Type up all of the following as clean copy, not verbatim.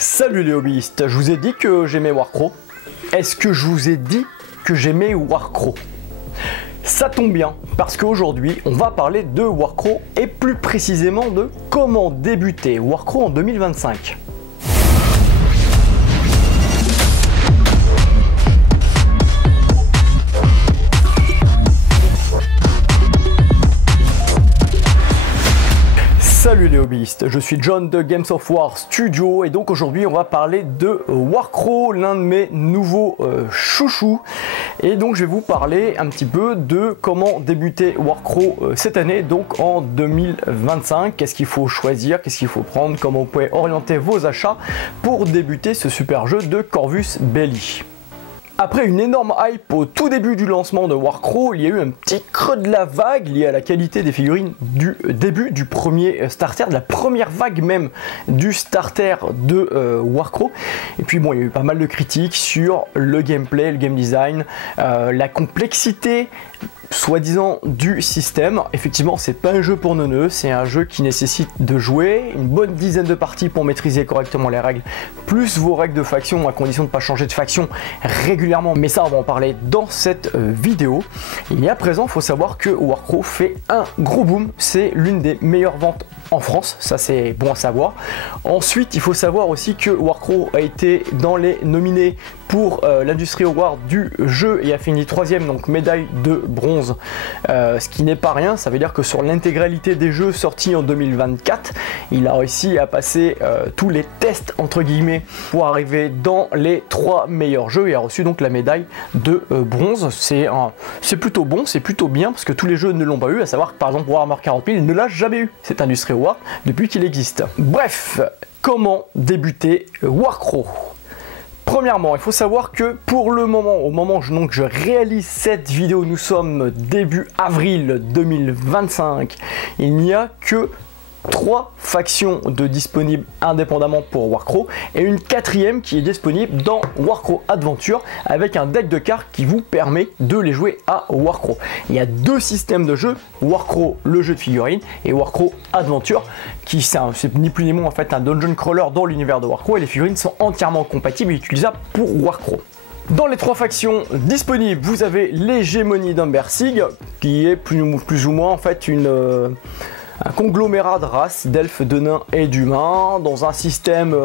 Salut les hobbyistes, je vous ai dit que j'aimais Warcraft. Est-ce que je vous ai dit que j'aimais Warcraft? Ça tombe bien, parce qu'aujourd'hui, on va parler de Warcraft et plus précisément de comment débuter Warcraft en 2025. Salut les hobbyistes, je suis John de Games of War Studio et donc aujourd'hui on va parler de Warcraft, l'un de mes nouveaux chouchous. Et donc je vais vous parler un petit peu de comment débuter Warcraft cette année, donc en 2025. Qu'est-ce qu'il faut choisir, qu'est-ce qu'il faut prendre, comment vous pouvez orienter vos achats pour débuter ce super jeu de Corvus Belli. Après une énorme hype au tout début du lancement de Warcraft, il y a eu un petit creux de la vague lié à la qualité des figurines du début du premier starter, de la première vague même du starter de Warcraft. Et puis bon, il y a eu pas mal de critiques sur le gameplay, le game design, la complexité soi-disant du système. Effectivement, c'est pas un jeu pour neuneux, c'est un jeu qui nécessite de jouer une bonne dizaine de parties pour maîtriser correctement les règles, plus vos règles de faction, à condition de ne pas changer de faction régulièrement. Mais ça, on va en parler dans cette vidéo. Et à présent, il faut savoir que Warcraft fait un gros boom. C'est l'une des meilleures ventes en France, ça c'est bon à savoir. Ensuite, il faut savoir aussi que Warcraft a été dans les nominés pour l'Industry Award du jeu et a fini 3ème, donc médaille de bronze, ce qui n'est pas rien. Ça veut dire que sur l'intégralité des jeux sortis en 2024, il a réussi à passer tous les tests entre guillemets pour arriver dans les 3 meilleurs jeux et a reçu donc la médaille de bronze. C'est plutôt bon, c'est plutôt bien parce que tous les jeux ne l'ont pas eu, à savoir que par exemple Warhammer 40 000 ne l'a jamais eu, cet Industry Award, depuis qu'il existe. Bref, comment débuter Warcraft? Premièrement, il faut savoir que pour le moment, au moment où je réalise cette vidéo, nous sommes début avril 2025, il n'y a que 3 factions disponibles indépendamment pour Warcraft et une 4ème qui est disponible dans Warcraft Adventure avec un deck de cartes qui vous permet de les jouer à Warcraft. Il y a 2 systèmes de jeu, Warcraft le jeu de figurines et Warcraft Adventure qui c'est ni plus ni moins en fait un dungeon crawler dans l'univers de Warcraft et les figurines sont entièrement compatibles et utilisables pour Warcraft. Dans les 3 factions disponibles, vous avez l'hégémonie d'Umbersig qui est plus ou moins en fait un conglomérat de races, d'elfes, de nains et d'humains, dans un système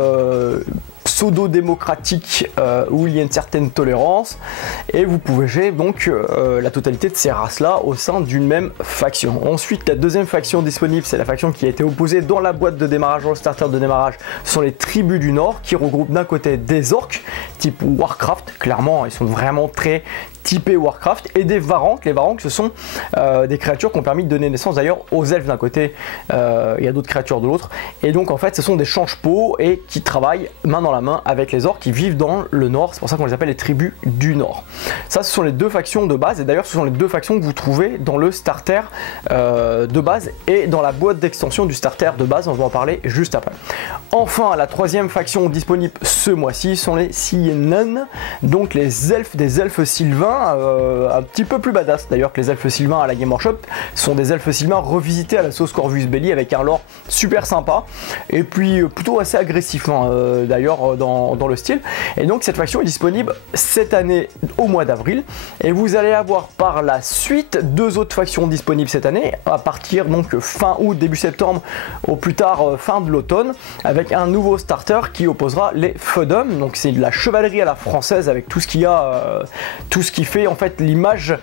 pseudo-démocratique où il y a une certaine tolérance, et vous pouvez gérer donc la totalité de ces races-là au sein d'une même faction. Ensuite, la 2ème faction disponible, c'est la faction qui a été opposée dans la boîte de démarrage, dans le starter de démarrage, ce sont les tribus du Nord, qui regroupent d'un côté des orques, type Warcraft, clairement, ils sont vraiment très typé Warcraft, et des Varanques. Les Varanques, ce sont des créatures qui ont permis de donner naissance d'ailleurs aux elfes d'un côté, il y a d'autres créatures de l'autre, et donc en fait ce sont des change-peau et qui travaillent main dans la main avec les orques qui vivent dans le Nord, c'est pour ça qu'on les appelle les tribus du Nord. Ça, ce sont les 2 factions de base, et d'ailleurs ce sont les 2 factions que vous trouvez dans le starter de base et dans la boîte d'extension du starter de base, on va en parler juste après. Enfin, la 3ème faction disponible ce mois-ci sont les Siennan, donc les elfes, des elfes sylvains, un petit peu plus badass d'ailleurs que les elfes sylvains à la Game Workshop. Ce sont des elfes sylvains revisités à la sauce Corvus Belli avec un lore super sympa et puis plutôt assez agressif d'ailleurs dans le style. Et donc cette faction est disponible cette année au mois d'avril, et vous allez avoir par la suite 2 autres factions disponibles cette année à partir donc fin août début septembre, au plus tard fin de l'automne, avec un nouveau starter qui opposera les Feudum. Donc c'est de la chevalerie à la française avec tout ce qu'il y a, tout ce qui fait en fait l'image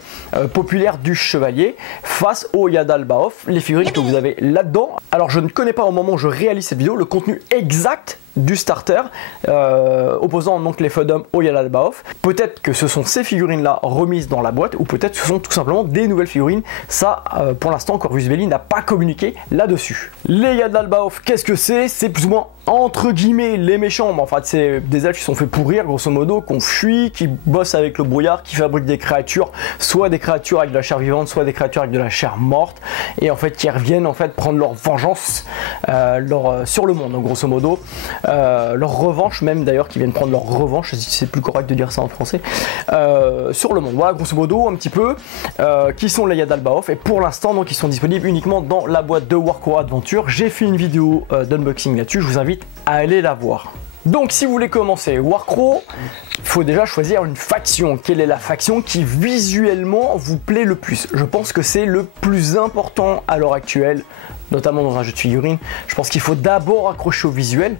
populaire du chevalier face au Yadalbaoth, les figurines que vous avez là-dedans. Alors je ne connais pas au moment où je réalise cette vidéo le contenu exact du starter opposant donc les Feudum au Yadalbaoth. Peut-être que ce sont ces figurines là remises dans la boîte, ou peut-être que ce sont tout simplement des nouvelles figurines. Ça pour l'instant Corvus Belli n'a pas communiqué là-dessus. Les Yadalbaoth, qu'est-ce que c'est? C'est plus ou moins entre guillemets les méchants, mais en fait c'est des elfes qui sont fait pourrir grosso modo, qu'on fuit, qui bossent avec le brouillard, qui fabriquent des créatures, soit des créatures avec de la chair vivante, soit des créatures avec de la chair morte, et en fait qui reviennent en fait prendre leur vengeance sur le monde, donc, grosso modo leur revanche même d'ailleurs, qui viennent prendre leur revanche, si c'est plus correct de dire ça en français, sur le monde. Voilà grosso modo un petit peu qui sont les Yadalbaoth, et pour l'instant donc ils sont disponibles uniquement dans la boîte de Warcraft Adventure. J'ai fait une vidéo d'unboxing là-dessus, je vous invite à aller la voir. Donc si vous voulez commencer Warcraft, il faut déjà choisir une faction. Quelle est la faction qui visuellement vous plaît le plus? Je pense que c'est le plus important à l'heure actuelle, notamment dans un jeu de figurines. Je pense qu'il faut d'abord accrocher au visuel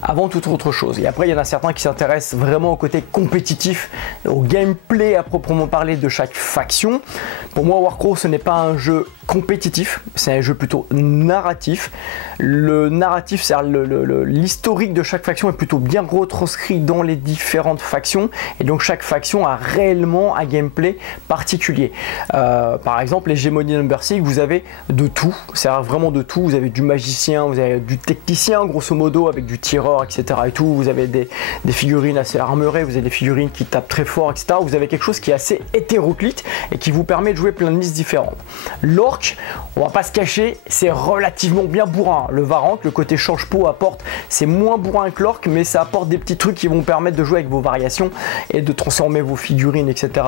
avant toute autre chose. Et après, il y en a certains qui s'intéressent vraiment au côté compétitif, au gameplay à proprement parler de chaque faction. Pour moi, Warcraft, ce n'est pas un jeu compétitif, c'est un jeu plutôt narratif. Le narratif, c'est l'historique de chaque faction est plutôt bien retranscrit dans les différentes factions, et donc chaque faction a réellement un gameplay particulier. Par exemple, l'hégémonie Number 6, vous avez de tout, c'est vraiment de tout. Vous avez du magicien, vous avez du technicien, grosso modo, avec du tireur, etc. et tout. Vous avez des figurines assez armurées, vous avez des figurines qui tapent très fort, etc. Vous avez quelque chose qui est assez hétéroclite et qui vous permet de jouer plein de listes différentes. L'orc, on va pas se cacher, c'est relativement bien bourrin. Le Varrank, le côté change-peau apporte, c'est moins bourrin que l'orc, mais ça apporte des petits trucs qui vont permettre de jouer avec vos variations et de transformer vos figurines, etc.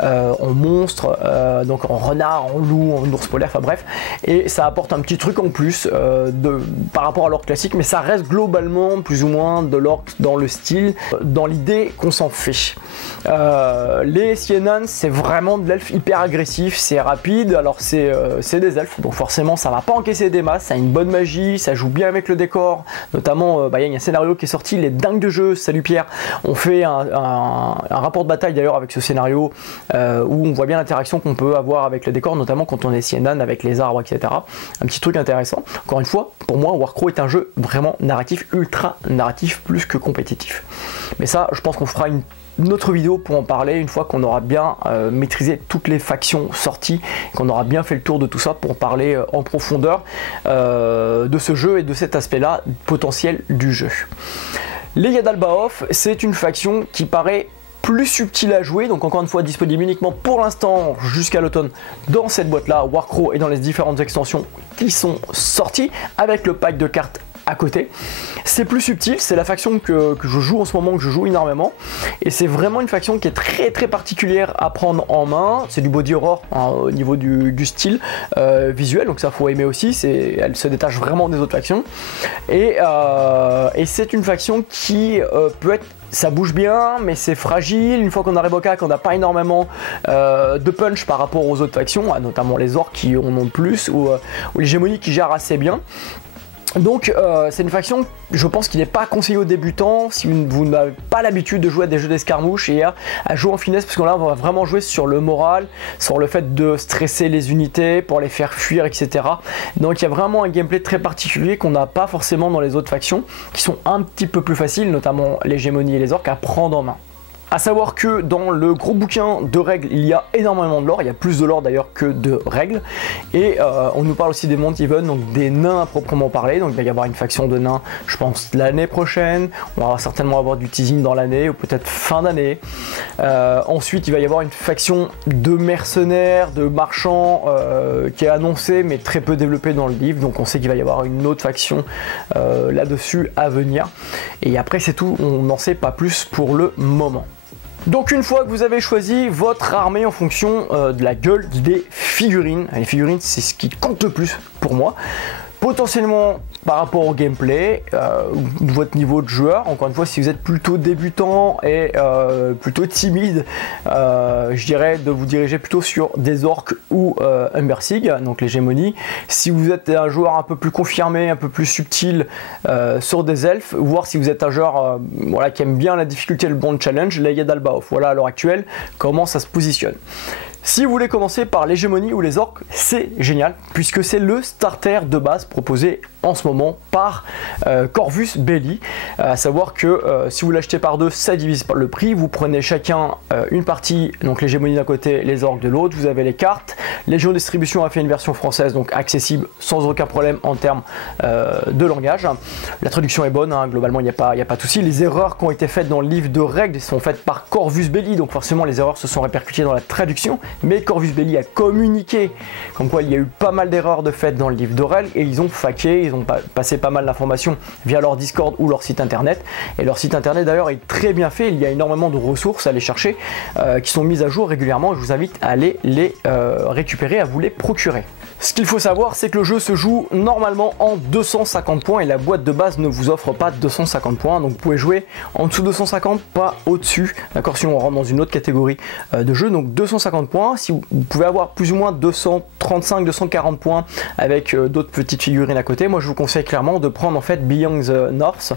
En monstres, donc en renard, en loup, en ours polaire, enfin bref. Et ça apporte un petit truc en plus par rapport à l'orc classique, mais ça reste globalement plus ou moins de l'orc dans le style, dans l'idée qu'on s'en fait. Les Sienans, c'est vraiment de l'elfe hyper agressif, c'est rapide, alors c'est des elfes, donc forcément ça va pas encaisser des masses, ça a une bonne magie, ça joue bien avec le décor, notamment il y a un scénario qui est sorti, les dingues de jeu, salut Pierre, on fait un rapport de bataille d'ailleurs avec ce scénario où on voit bien l'interaction qu'on peut avoir avec le décor, notamment quand on est Sienan avec les arbres, etc. Un petit truc intéressant. Encore une fois, pour moi, Warcraft est un jeu vraiment narratif, ultra narratif, plus que compétitif. Mais ça, je pense qu'on fera une autre vidéo pour en parler une fois qu'on aura bien maîtrisé toutes les factions sorties, qu'on aura bien fait le tour de tout ça pour parler en profondeur de ce jeu et de cet aspect-là potentiel du jeu. Les Yadalbaoth, c'est une faction qui paraît plus subtil à jouer, donc encore une fois disponible uniquement pour l'instant jusqu'à l'automne dans cette boîte là, Warcraft, et dans les différentes extensions qui sont sorties avec le pack de cartes à côté. C'est plus subtil, c'est la faction que je joue en ce moment, que je joue énormément, et c'est vraiment une faction qui est très particulière à prendre en main. C'est du body horror hein, au niveau du style visuel, donc ça faut aimer aussi, elle se détache vraiment des autres factions, et c'est une faction qui peut être, ça bouge bien, mais c'est fragile. Une fois qu'on arrive au CAC, on n'a pas énormément de punch par rapport aux autres factions, notamment les orcs qui en ont plus, ou l'hégémonie qui gère assez bien. Donc c'est une faction, je pense qu'il n'est pas conseillé aux débutants si vous n'avez pas l'habitude de jouer à des jeux d'escarmouche et à jouer en finesse, parce que là on va vraiment jouer sur le moral, sur le fait de stresser les unités pour les faire fuir, etc. Donc il y a vraiment un gameplay très particulier qu'on n'a pas forcément dans les autres factions, qui sont un petit peu plus faciles, notamment l'hégémonie et les orques, à prendre en main. A savoir que dans le gros bouquin de règles, il y a énormément de lore, il y a plus de lore d'ailleurs que de règles, et on nous parle aussi des Mount Even, donc des nains à proprement parler, donc il va y avoir une faction de nains, je pense, l'année prochaine, on va certainement avoir du teasing dans l'année, ou peut-être fin d'année. Ensuite, il va y avoir une faction de mercenaires, de marchands, qui est annoncée, mais très peu développée dans le livre, donc on sait qu'il va y avoir une autre faction là-dessus à venir, et après c'est tout, on n'en sait pas plus pour le moment. Donc une fois que vous avez choisi votre armée en fonction de la gueule des figurines, les figurines c'est ce qui compte le plus pour moi, potentiellement par rapport au gameplay, votre niveau de joueur, encore une fois si vous êtes plutôt débutant et plutôt timide, je dirais de vous diriger plutôt sur des orques ou Umbersig, donc l'hégémonie. Si vous êtes un joueur un peu plus confirmé, un peu plus subtil sur des elfes, voire si vous êtes un joueur voilà, qui aime bien la difficulté et le bon challenge, les Yadalbaoth, voilà à l'heure actuelle comment ça se positionne. Si vous voulez commencer par l'hégémonie ou les orques, c'est génial, puisque c'est le starter de base proposé en ce moment par Corvus Belli. À savoir que si vous l'achetez par deux, ça divise par le prix. Vous prenez chacun une partie, donc l'hégémonie d'un côté, les orques de l'autre. Vous avez les cartes. Légion Distribution a fait une version française, donc accessible sans aucun problème en termes de langage. La traduction est bonne, hein, globalement il n'y a pas de souci. Les erreurs qui ont été faites dans le livre de règles sont faites par Corvus Belli, donc forcément les erreurs se sont répercutées dans la traduction. mais Corvus Belli a communiqué comme quoi il y a eu pas mal d'erreurs de fait dans le livre de règles et ils ont faqué, ils ont passé pas mal d'informations via leur Discord ou leur site internet. Et leur site internet d'ailleurs est très bien fait, il y a énormément de ressources à aller chercher qui sont mises à jour régulièrement. Je vous invite à aller les récupérer, à vous les procurer. Ce qu'il faut savoir, c'est que le jeu se joue normalement en 250 points et la boîte de base ne vous offre pas 250 points, donc vous pouvez jouer en dessous de 250, pas au-dessus, d'accord, si on rentre dans une autre catégorie de jeu. Donc 250 points, si vous pouvez avoir plus ou moins 235, 240 points avec d'autres petites figurines à côté. Moi je vous conseille clairement de prendre en fait Beyond the North,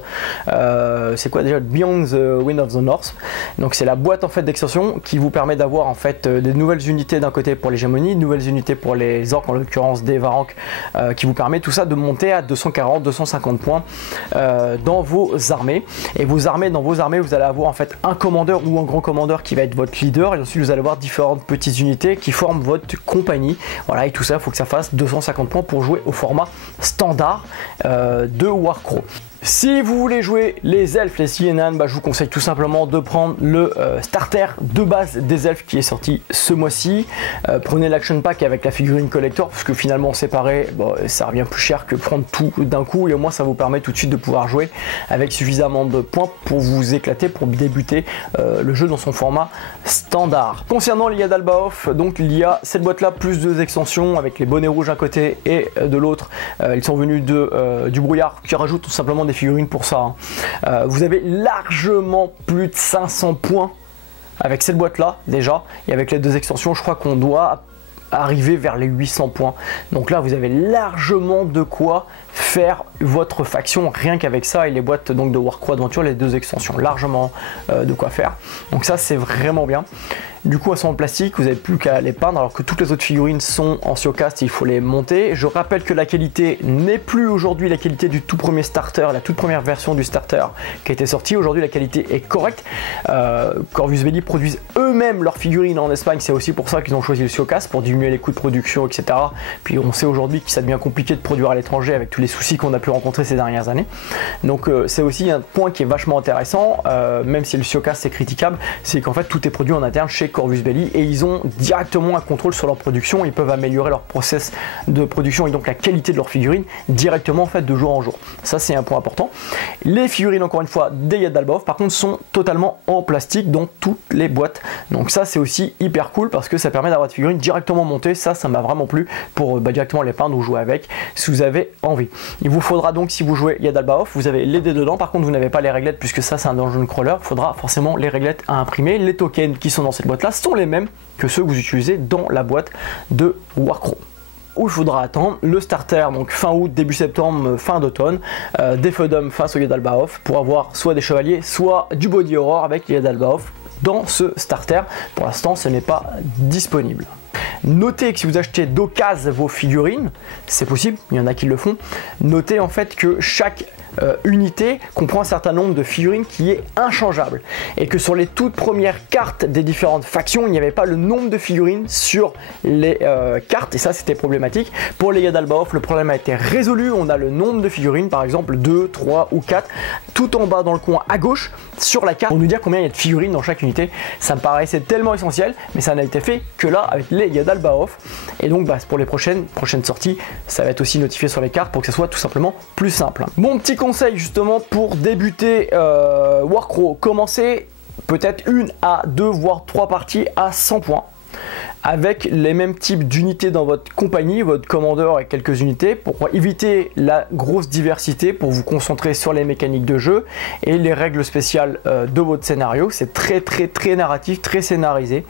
c'est quoi déjà Beyond the Wind of the North, donc c'est la boîte en fait d'extension qui vous permet d'avoir en fait des nouvelles unités d'un côté pour l'hégémonie, nouvelles unités pour les orques, en l'occurrence des Varanques, qui vous permet tout ça de monter à 240, 250 points dans vos armées. Et vos armées, dans vos armées, vous allez avoir en fait un commandeur ou un grand commandeur qui va être votre leader, et ensuite vous allez avoir différentes petites unités qui forment votre compagnie. Voilà, et tout ça, il faut que ça fasse 250 points pour jouer au format standard de Warcraft. Si vous voulez jouer les elfes, les Sienan, je vous conseille tout simplement de prendre le starter de base des elfes qui est sorti ce mois-ci. Prenez l'action pack avec la figurine collector parce que finalement séparé, ça revient plus cher que prendre tout d'un coup, et au moins ça vous permet tout de suite de pouvoir jouer avec suffisamment de points pour vous éclater, pour débuter le jeu dans son format standard. Concernant l'IA d'Albaoth, donc il y a cette boîte là plus deux extensions avec les bonnets rouges d'un côté et de l'autre. Ils sont venus du brouillard qui rajoute tout simplement des figurines pour ça. Vous avez largement plus de 500 points avec cette boîte là déjà, et avec les deux extensions je crois qu'on doit arriver vers les 800 points. Donc là vous avez largement de quoi faire votre faction rien qu'avec ça, et les boîtes donc de Warcraft Adventure, les deux extensions, largement de quoi faire. Donc ça c'est vraiment bien. Du coup elles sont en plastique, vous n'avez plus qu'à les peindre, alors que toutes les autres figurines sont en Siocast, il faut les monter. Je rappelle que la qualité n'est plus aujourd'hui la qualité du tout premier starter, la toute première version du starter qui a été sortie. Aujourd'hui la qualité est correcte. Corvus Belli produisent eux-mêmes leurs figurines en Espagne, c'est aussi pour ça qu'ils ont choisi le Siocast, pour diminuer les coûts de production, etc. Puis on sait aujourd'hui que ça devient compliqué de produire à l'étranger avec tous les soucis qu'on a pu rencontrer ces dernières années. Donc c'est aussi un point qui est vachement intéressant, même si le Siocast c'est critiquable, c'est qu'en fait tout est produit en interne chez Corvus Belli et ils ont directement un contrôle sur leur production. Ils peuvent améliorer leur process de production et donc la qualité de leurs figurines directement en fait de jour en jour. Ça c'est un point important. Les figurines encore une fois des Yad d'Albaoth par contre sont totalement en plastique dans toutes les boîtes. Donc ça c'est aussi hyper cool parce que ça permet d'avoir des figurines directement montées. Ça m'a vraiment plu pour directement les peindre ou jouer avec si vous avez envie. Il vous faudra donc, si vous jouez Yad d'Albaoth, vous avez les dés dedans. Par contre vous n'avez pas les réglettes puisque ça c'est un dungeon crawler. Il faudra forcément les réglettes à imprimer. Les tokens qui sont dans cette boîte là sont les mêmes que ceux que vous utilisez dans la boîte de Warcraft. Où il faudra attendre le starter, donc fin août, début septembre, fin d'automne, des Feudum face au Yad d'Albaoth pour avoir soit des chevaliers, soit du body horror avec Yad d'Albaoth dans ce starter. Pour l'instant, ce n'est pas disponible. Notez que si vous achetez d'occasion vos figurines, c'est possible, il y en a qui le font, notez en fait que chaque unité comprend un certain nombre de figurines qui est inchangeable et que sur les toutes premières cartes des différentes factions il n'y avait pas le nombre de figurines sur les cartes et ça c'était problématique. Pour les Yad d'Albaoth le problème a été résolu, on a le nombre de figurines par exemple 2, 3 ou 4 tout en bas dans le coin à gauche sur la carte pour nous dire combien il y a de figurines dans chaque unité. Ça me paraissait tellement essentiel mais ça n'a été fait que là avec les Yad d'Albaoth et donc pour les prochaines sorties ça va être aussi notifié sur les cartes pour que ce soit tout simplement plus simple. Mon petit conseil justement pour débuter Warcraft, commencez peut-être 1 à 2 voire 3 parties à 100 points avec les mêmes types d'unités dans votre compagnie, votre commandeur et quelques unités pour éviter la grosse diversité, pour vous concentrer sur les mécaniques de jeu et les règles spéciales de votre scénario. C'est très narratif, très scénarisé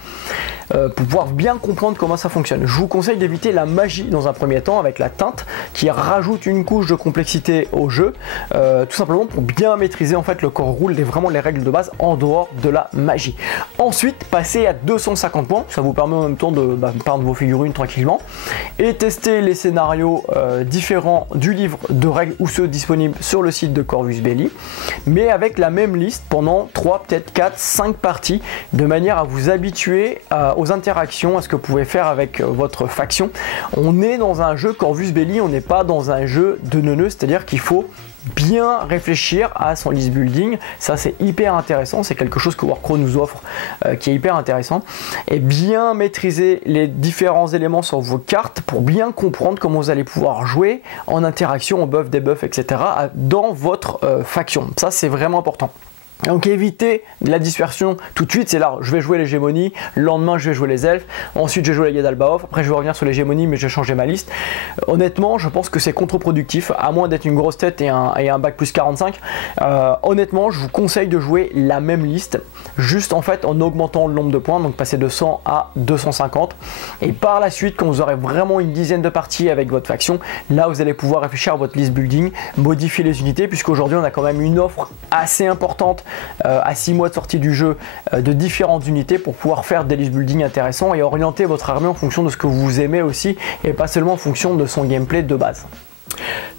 pour pouvoir bien comprendre comment ça fonctionne. Je vous conseille d'éviter la magie dans un premier temps avec la teinte qui rajoute une couche de complexité au jeu, tout simplement pour bien maîtriser en fait le core rule et vraiment les règles de base en dehors de la magie. Ensuite, passez à 250 points, ça vous permet en même temps de peindre vos figurines tranquillement et tester les scénarios différents du livre de règles ou ceux disponibles sur le site de Corvus Belli, mais avec la même liste pendant 3, peut-être 4, 5 parties de manière à vous habituer aux interactions, à ce que vous pouvez faire avec votre faction. On est dans un jeu Corvus Belli, on n'est pas dans un jeu de neuneux, c'est-à-dire qu'il faut bien réfléchir à son list building. Ça, c'est hyper intéressant. C'est quelque chose que Warcraft nous offre qui est hyper intéressant. Et bien maîtriser les différents éléments sur vos cartes pour bien comprendre comment vous allez pouvoir jouer en interaction, en buff, debuff, etc. dans votre faction. Ça, c'est vraiment important. Donc évitez la dispersion tout de suite, c'est là, je vais jouer l'hégémonie, le lendemain je vais jouer les elfes, ensuite je vais jouer les Yadalbaoth, après je vais revenir sur l'hégémonie mais je vais changer ma liste. Honnêtement, je pense que c'est contre-productif, à moins d'être une grosse tête et un bac plus 45. Honnêtement, je vous conseille de jouer la même liste, juste en fait en augmentant le nombre de points, donc passer de 100 à 250. Et par la suite, quand vous aurez vraiment une dizaine de parties avec votre faction, là vous allez pouvoir réfléchir à votre list building, modifier les unités, puisqu'aujourd'hui on a quand même une offre assez importante à 6 mois de sortie du jeu de différentes unités pour pouvoir faire des list building intéressants et orienter votre armée en fonction de ce que vous aimez aussi et pas seulement en fonction de son gameplay de base.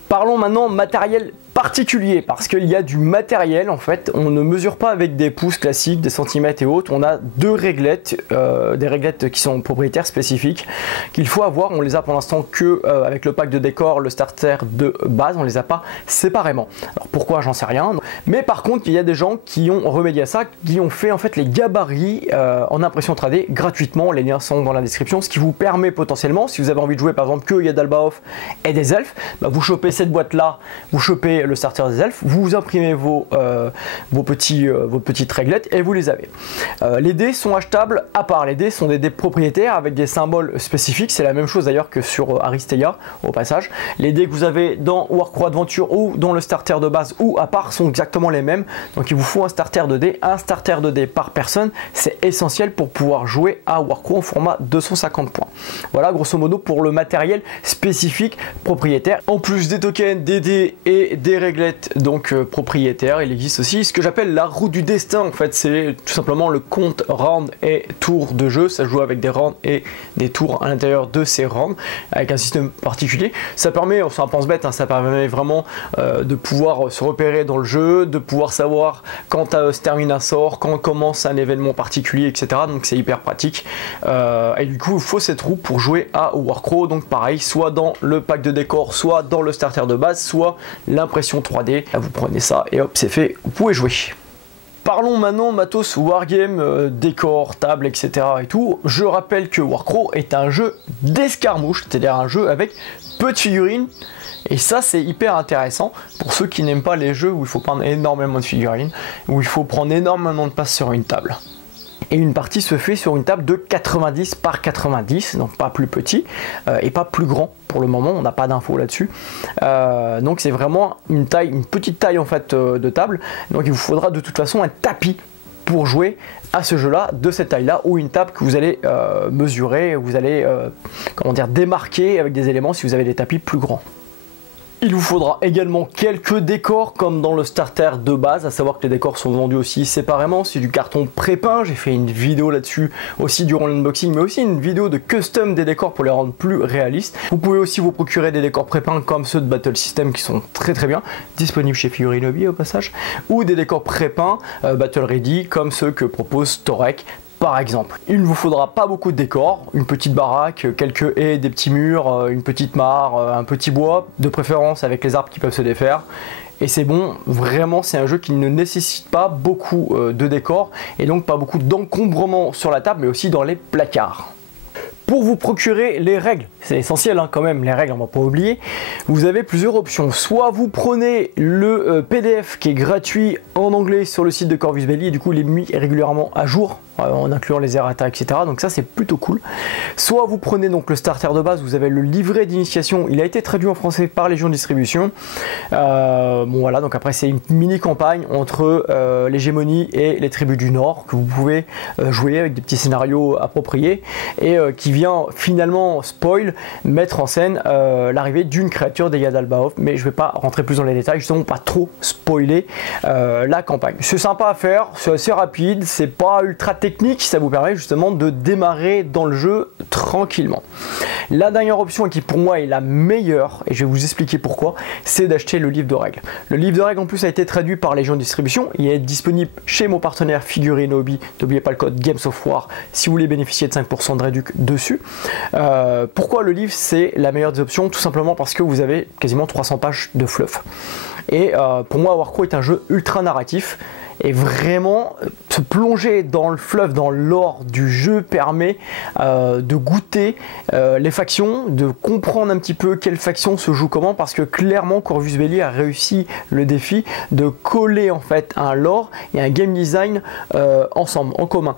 Parlons maintenant matériel particulier, parce qu'il y a du matériel en fait, on ne mesure pas avec des pouces classiques, des centimètres et autres, on a deux réglettes, des réglettes qui sont propriétaires spécifiques qu'il faut avoir. On les a pour l'instant que avec le pack de décor, le starter de base, on les a pas séparément. Alors pourquoi, j'en sais rien, mais par contre il y a des gens qui ont remédié à ça, qui ont fait en fait les gabarits en impression 3D gratuitement, les liens sont dans la description, ce qui vous permet potentiellement, si vous avez envie de jouer par exemple que Yadalbaoth et des elfes, bah, vous chopez cette boîte là, vous chopez le starter des elfes, vous imprimez vos petites réglettes et vous les avez. Les dés sont achetables à part, les dés sont des dés propriétaires avec des symboles spécifiques, c'est la même chose d'ailleurs que sur Aristeia au passage. Les dés que vous avez dans Warcraft Adventure ou dans le starter de base ou à part sont exactement les mêmes, donc il vous faut un starter de dés par personne, c'est essentiel pour pouvoir jouer à Warcraft en format 250 points. Voilà grosso modo pour le matériel spécifique propriétaire. En plus des tokens, des dés et des réglettes donc propriétaires, il existe aussi ce que j'appelle la roue du destin. En fait, c'est tout simplement le compte round et tour de jeu. Ça joue avec des rounds et des tours à l'intérieur de ces rounds avec un système particulier. Ça permet, on s'en pense bête, hein, ça permet vraiment de pouvoir se repérer dans le jeu, de pouvoir savoir quand se termine un sort, quand commence un événement particulier, etc. Donc c'est hyper pratique. Et du coup, il faut cette roue pour jouer à Warcraft. Donc pareil, soit dans le pack de décor, soit dans le starter de base, soit l'impression 3D, vous prenez ça et hop c'est fait, vous pouvez jouer. Parlons maintenant matos wargame, décor, table, etc. et tout. Je rappelle que Warcraft est un jeu d'escarmouche, c'est-à-dire un jeu avec peu de figurines. Et ça c'est hyper intéressant pour ceux qui n'aiment pas les jeux où il faut prendre énormément de figurines, où il faut prendre énormément de place sur une table. Et une partie se fait sur une table de 90 par 90, donc pas plus petit et pas plus grand pour le moment, on n'a pas d'infos là-dessus. Donc c'est vraiment une petite taille en fait de table. Donc il vous faudra de toute façon un tapis pour jouer à ce jeu-là de cette taille-là, ou une table que vous allez mesurer, vous allez comment dire, démarquer avec des éléments si vous avez des tapis plus grands. Il vous faudra également quelques décors comme dans le starter de base, à savoir que les décors sont vendus aussi séparément, c'est du carton pré-peint, j'ai fait une vidéo là-dessus aussi durant l'unboxing, mais aussi une vidéo de custom des décors pour les rendre plus réalistes. Vous pouvez aussi vous procurer des décors pré-peints comme ceux de Battle System qui sont très bien, disponibles chez Figurine Hobby au passage, ou des décors pré-peints Battle Ready comme ceux que propose Torek. Par exemple, il ne vous faudra pas beaucoup de décors, une petite baraque, quelques haies, des petits murs, une petite mare, un petit bois, de préférence avec les arbres qui peuvent se défaire. Et c'est bon, vraiment c'est un jeu qui ne nécessite pas beaucoup de décors et donc pas beaucoup d'encombrement sur la table mais aussi dans les placards. Pour vous procurer les règles, c'est essentiel hein, quand même, les règles on va pas oublier, vous avez plusieurs options. Soit vous prenez le PDF qui est gratuit en anglais sur le site de Corvus Belli et du coup il est mis régulièrement à jour en incluant les errata, etc. Donc ça c'est plutôt cool. Soit vous prenez donc le starter de base, vous avez le livret d'initiation, il a été traduit en français par Légion Distribution. Bon voilà, donc après c'est une mini campagne entre l'hégémonie et les tribus du Nord que vous pouvez jouer avec des petits scénarios appropriés et qui vient finalement spoil, mettre en scène l'arrivée d'une créature des Yadalbaoth, mais je vais pas rentrer plus dans les détails, justement pas trop spoiler la campagne. C'est sympa à faire, c'est assez rapide, c'est pas ultra technique, ça vous permet justement de démarrer dans le jeu tranquillement. La dernière option qui pour moi est la meilleure, et je vais vous expliquer pourquoi, c'est d'acheter le livre de règles. Le livre de règles en plus a été traduit par Légion Distribution, il est disponible chez mon partenaire Figurine Hobby, n'oubliez pas le code Games of War si vous voulez bénéficier de 5% de réduc dessus. Pourquoi le livre c'est la meilleure des options? Tout simplement parce que vous avez quasiment 300 pages de fluff. Et pour moi, Warcraft est un jeu ultra narratif. Et vraiment, se plonger dans le fleuve, dans l'or du jeu permet de goûter les factions, de comprendre un petit peu quelle faction se joue comment, parce que clairement Corvus Belli a réussi le défi de coller en fait un lore et un game design ensemble, en commun.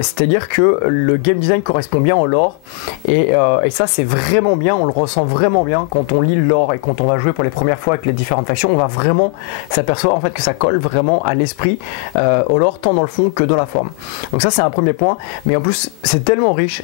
C'est-à-dire que le game design correspond bien au lore et ça c'est vraiment bien, on le ressent vraiment bien quand on lit le lore et quand on va jouer pour les premières fois avec les différentes factions, on va vraiment s'apercevoir en fait que ça colle vraiment à l'esprit au lore tant dans le fond que dans la forme. Donc ça c'est un premier point, mais en plus c'est tellement riche,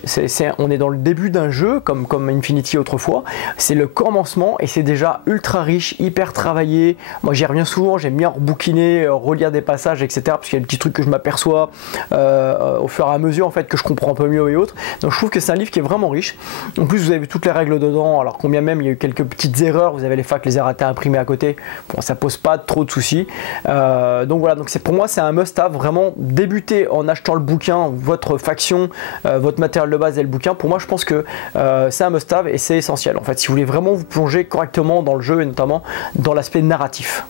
on est dans le début d'un jeu comme Infinity autrefois, c'est le commencement et c'est déjà ultra riche, hyper travaillé. Moi j'y reviens souvent, j'aime bien rebouquiner, relire des passages etc, parce qu'il y a des petits trucs que je m'aperçois au fur et à mesure en fait que je comprends un peu mieux et autres. Donc je trouve que c'est un livre qui est vraiment riche. En plus vous avez toutes les règles dedans, alors combien même il y a eu quelques petites erreurs, vous avez les facs, les erratas imprimés à côté, bon ça pose pas trop de soucis. Donc voilà, donc c'est pour moi c'est un must-have, vraiment débuter en achetant le bouquin, votre faction, votre matériel de base et le bouquin, pour moi je pense que c'est un must-have et c'est essentiel en fait si vous voulez vraiment vous plonger correctement dans le jeu et notamment dans l'aspect narratif.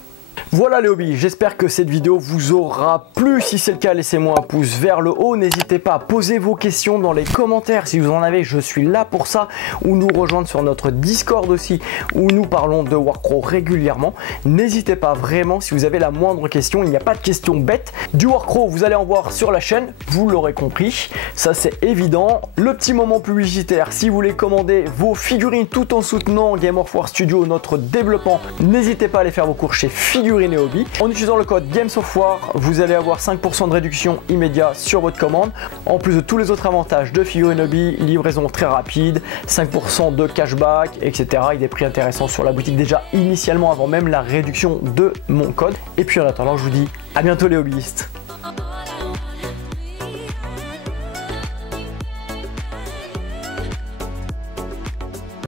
Voilà les hobbies, j'espère que cette vidéo vous aura plu. Si c'est le cas, laissez-moi un pouce vers le haut. N'hésitez pas à poser vos questions dans les commentaires si vous en avez, je suis là pour ça. Ou nous rejoindre sur notre Discord aussi, où nous parlons de Warcraft régulièrement. N'hésitez pas vraiment si vous avez la moindre question, il n'y a pas de questions bêtes. Du Warcraft, vous allez en voir sur la chaîne, vous l'aurez compris, ça c'est évident. Le petit moment publicitaire, si vous voulez commander vos figurines tout en soutenant Game of War Studio, notre développement, n'hésitez pas à aller faire vos cours chez Figurines et Hobby. En utilisant le code Games of War, vous allez avoir 5% de réduction immédiate sur votre commande. En plus de tous les autres avantages de Figurines Hobby, livraison très rapide, 5% de cashback, etc. Et des prix intéressants sur la boutique déjà initialement avant même la réduction de mon code. Et puis en attendant, je vous dis à bientôt les hobbyistes.